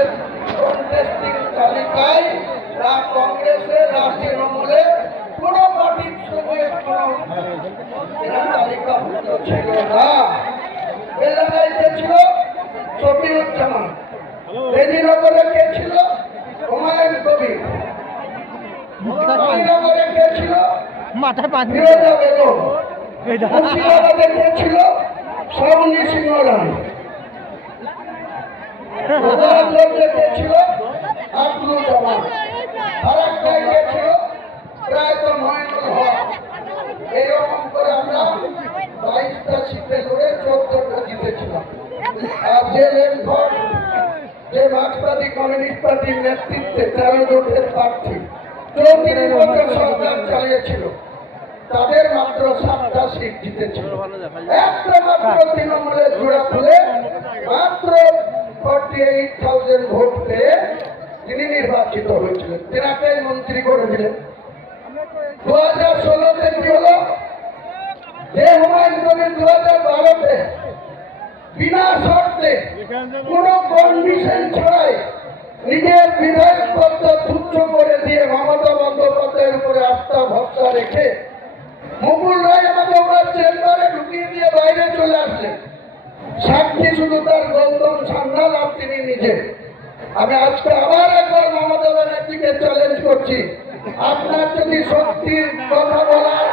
তৃণমূলের কন্টেস্টিং তালিকায় না কংগ্রেসে না তৃণমূলে কোনো পার্টির সঙ্গে কোনো তালিকাভুক্ত ছিল না। বেলাগাইতে ছিল শফিউজ্জামান, রেজিনগরে কে ছিল হুমায়ুন কবির, রানীনগরে কে ছিল ফিরোজা বেগম, মুর্শিদাবাদে কে ছিল শাওনি সিংহ রায়, গোপালগঞ্জে কে ছিল আব্দুল জামান, ফারাক্কায় কে ছিল প্রয়াত মঈনুল হক। এইরকম করে আমরা 22টা সিটে করে 14টা জিতেছিলাম। আর যে লেনফোর্ড, যে মার্ক্সবাদী কমিউনিস্ট পার্টির নেতৃত্বে 13 জোটের প্রার্থী 34 বছর সরকার চালিয়েছিল, তাদের মাত্র 7টা সিট জিতেছিল। একটা মাত্র তৃণমূলের জোড়া খুলে মাত্র 48,000 ভোট পেয়ে তিনি নির্বাচিত হয়েছিলেন, তেনাকেই মন্ত্রী করেছিলেন। 2016-তে কি হলো? যে হুমায়ুন কবির 2012-তে বিনা শর্তে কোনো কন্ডিশন ছাড়াই নিজের বিধায়ক পদটা তুচ্ছ করে দিয়ে মমতা বন্দ্যোপাধ্যায়ের উপরে আস্থা ভরসা রেখে মুকুল রায় আমাকে ওনার চেম্বারে ঢুকিয়ে দিয়ে বাইরে চলে আসলেন। সাক্ষী শুধু তার গৌতম সান্যাল আর তিনি নিজে। আমি আজকে আবার একবার মমতা ব্যানার্জিকে চ্যালেঞ্জ করছি, আপনার যদি সত্যির কথা বলার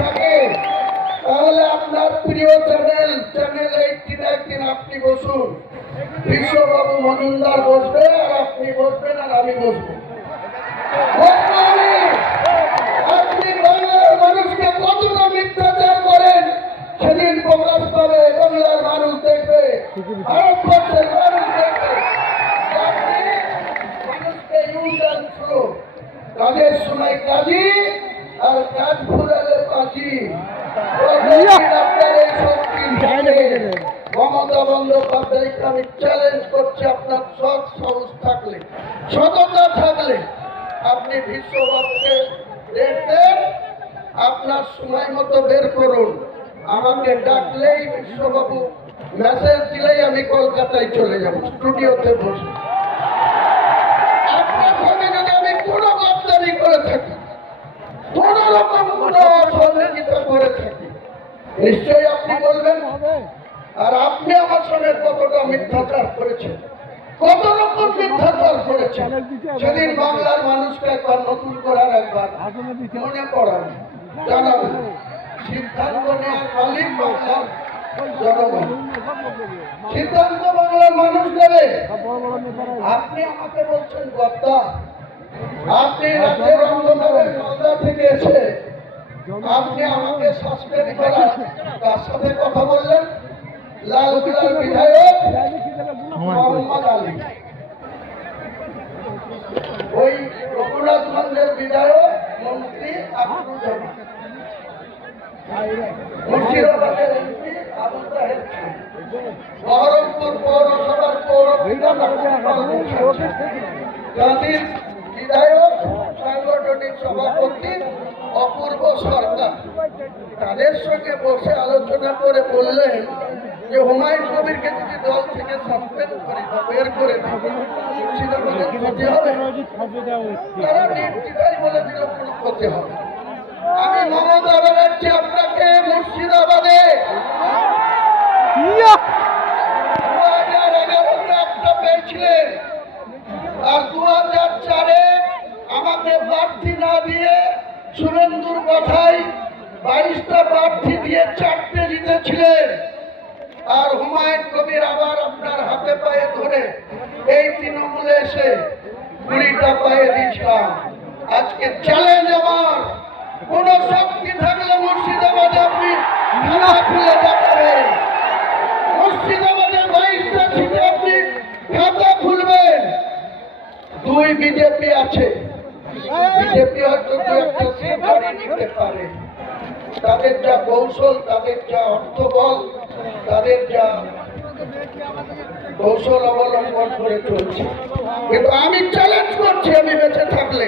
থাকে তাহলে আপনার প্রিয় চ্যানেল 18 একদিন আপনি বসুন, বিশ্ববাবু মজুমদার বসবে আর আপনি বসবেন আর আমি বসবো। আপনি বাংলার মানুষকে কতটা মিথ্যাচার করেন সেদিন প্রকাশ পাবে, বাংলার মানুষ দেখবে, ভারতবর্ষের মানুষ দেখবে। মানুষকে ইউজ অ্যান্ড থ্রো, কাজের সময় কাজী আর কাজ ফুরালে পাঁচি। আপনার এই শক্তি মমতা বন্দ্যোপাধ্যায়কে আমি চ্যালেঞ্জ করছি, আপনার সৎ সাহস থাকলে, সততা থাকলে আপনি বিশ্ববাবুকে ডেট দেন, আপনার সময় মতো বের করুন। আমাকে ডাকলেই বিশ্ববাবু মেসেজ দিলেই আমি কলকাতায় চলে যাব, স্টুডিওতে বসে। আপনার সঙ্গে যদি আমি কোনো গদ্দারি করে থাকি, কোন রকম কোনো সহযোগিতা করে থাকি, নিশ্চয়ই আপনি বলবেন। আর আপনি আমার সঙ্গে কতটা মিথ্যাচার করেছেন, কত রকম মিথ্যাচার করেছেন, সেদিন বাংলার মানুষকে একবার নতুন করার একবার মনে পড়ান, জানাবেন। সিদ্ধান্ত নেওয়ার মালিক বাংলার জনগণ, সিদ্ধান্ত বাংলার মানুষ দেবে। আপনি আমাকে বলছেন গদ্দা, আপনি রাজ্যের অন্ধকারের মালদা থেকে এসে আপনি আমাকে সাসপেন্ড করার তার সাথে কথা বললেন লালগোলার বিধায়ক মোহাম্মদ আলী, ওই রঘুনাথগঞ্জের বিধায়ক মন্ত্রী আব্দুল জামান, মুর্শিদাবাদের এমপি আবু তাহের খান, বহরমপুর পৌরসভার গান্ধীর বিধায়ক সাংগঠনিক সভাপতি অপূর্ব সরকার, তাদের সঙ্গে বসে আলোচনা করে বললেন যে হুমায়ুন কবিরকে যদি দল থেকে সাসপেন্ড করে বা বের করে মুর্শিদাবাদের ক্ষতি হবে। তারা নির্দ্বিধায় বলে দিল কোনো ক্ষতি হবে। আমি মমতা ব্যানার্জি আপনাকে মুর্শিদাবাদে 2011-তে একটা পেয়েছিলেন, আর 2004-এ আমাকে প্রার্থী না দিয়ে সুরেন্দ্রর কথায় 22টা প্রার্থী দিয়ে 4টে জিতেছিলেন। আর হুমায়ুন কবির আবার আপনার হাতে পায়ে ধরে এই তৃণমূলে এসে 20টা পায়ে দিয়েছিলাম। আজকে চ্যালেঞ্জ আমার, কোন শক্তি থাকলে মুর্শিদাবাদে আপনি খুলে যাচ্ছেন, মুর্শিদাবাদে 22টা সিটে আপনি খাতা খুলবেন। 2 বিজেপি আছে, বিজেপি হয়তো একটা সিট নিতে পারে, তাদের যা কৌশল, তাদের যা অর্থবল, তাদের যা কৌশল অবলম্বন করে চলছে। কিন্তু আমি চ্যালেঞ্জ করছি, আমি বেঁচে থাকলে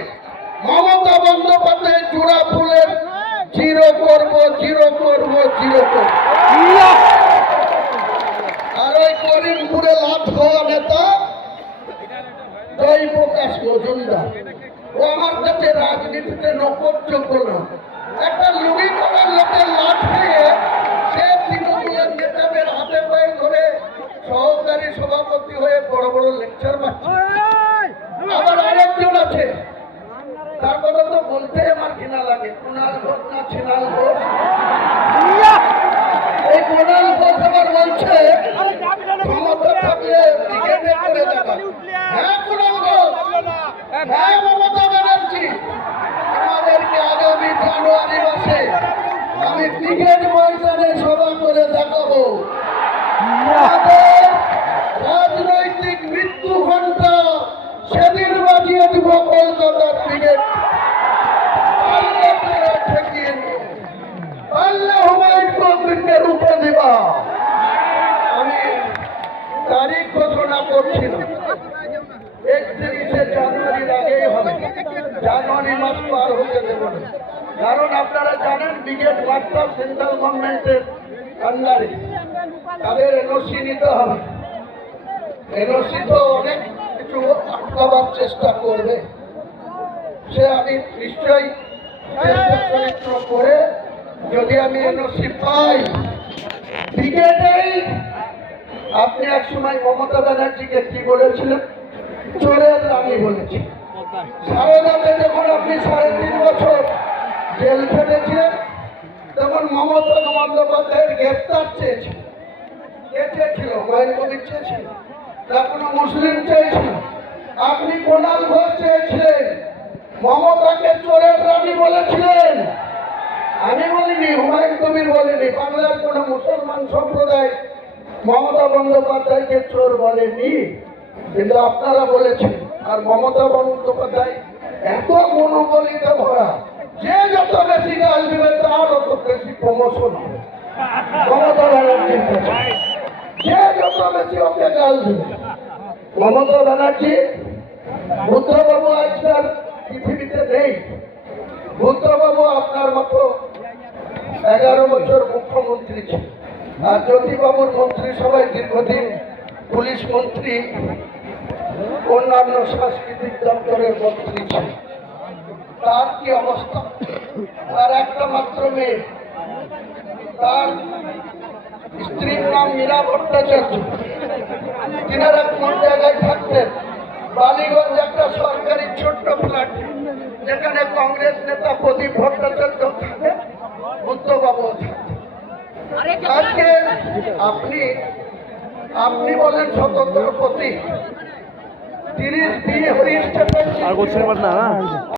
মমতা বন্দ্যোপাধ্যায় জোড়া ফুলের জিরো করবো, জিরো করবো, জিরো করবো। আর ওই করিমপুরে লাভ হওয়া নেতা জয়প্রকাশ মজুমদার, ও আমার কাছে রাজনীতিতে নকরযোগ্য না। একটা লুঙ্গি করার লোকের লাভ খেয়ে সে তৃণমূলের নেতাদের হাতে পায়ে ধরে সহকারী সভাপতি হয়ে বড় বড় লেকচার মারছে। আবার আরেকজন আছে, তার কথা তো বলতে আমার ঘৃণা লাগে, কুণাল ঘোষ না ছিনাল ঘোষ। এই কুণাল ঘোষ আবার বলছে ক্ষমতা থাকলে ব্রিগেডে করে দেখা। হ্যাঁ কুণাল ঘোষ, হ্যাঁ মমতা ব্যানার্জি, আমাদেরকে আগামী জানুয়ারি মাসে আমি ব্রিগেড ময়দানে সভা করে দেখাবো। আমাদের রাজনৈতিক মৃত্যু ঘণ্টা সেদিন বাজিয়ে দিব কলকাতার ব্রিগেড। পারলে হুমায়ুন কবিরকে রূপে দিবা। আমি তারিখ ঘোষণা করছি না, 31শে জানুয়ারির আগেই হবে, জানুয়ারি মাস পার হতে দেব না। কারণ আপনারা জানেন ব্রিগেড মাস্টার সেন্ট্রাল গভর্নমেন্টের আন্ডারে, তাদের এনওসি নিতে হবে। এনওসি তো অনেক কিছু আটকাবার চেষ্টা করবে, সে আমি নিশ্চয়ই চেষ্টা চরিত্র করে যদি আমি এনওসি পাই ব্রিগেডেই। আপনি এক সময় মমতা ব্যানার্জিকে কি বলেছিলেন? চোরের রানী বলেছিলেন। সারদাতে যখন আপনি 3.5 বছর জেল খেটেছিলেন তখন মমতা বন্দ্যোপাধ্যায়ের গ্রেফতার চেয়েছিল। কে চেয়েছিল? হুমায়ুন কবির চেয়েছিল না কোনো মুসলিম চেয়েছিল? আপনি কুণাল ঘোষ চেয়েছিলেন, মমতাকে চোরের রানী বলেছিলেন। আমি বলিনি, হুমায়ুন কবির বলেনি, বাংলার কোন মুসলমান সম্প্রদায় মমতা বন্দ্যোপাধ্যায়কে চোর বলেনি, কিন্তু আপনারা বলেছেন। আর মমতা বন্দ্যোপাধ্যায় এত মনোবলিতে ভরা, যে যত বেশি গাল দিবে তার অত বেশি প্রমোশন হবে মমতা ব্যানার্জির কাছে। যে যত বেশি ওকে গাল দিবে মমতা ব্যানার্জি। বুদ্ধবাবু আজকাল পৃথিবীতে নেই। বুদ্ধবাবু আপনার মতো 11 বছর মুখ্যমন্ত্রী ছিল, আর জ্যোতিবাবুর মন্ত্রিসভায় দীর্ঘদিন পুলিশ মন্ত্রী, অন্যান্য সাংস্কৃতিক দপ্তরের মন্ত্রী ছিল। তার কি অবস্থা? তার একটা মাত্র মেয়ে, তার স্ত্রীর নাম মীরা ভট্টাচার্য। তিনারা কোন জায়গায় থাকতেন? বালিগঞ্জ একটা সরকারি ছোট্ট ফ্ল্যাট, যেখানে কংগ্রেস নেতা প্রদীপ ভট্টাচার্য থাকে, বুদ্ধবাবু থাকতেন। আজকে আপনি বলেন স্বতন্ত্র প্রতীক, 30 হরিশ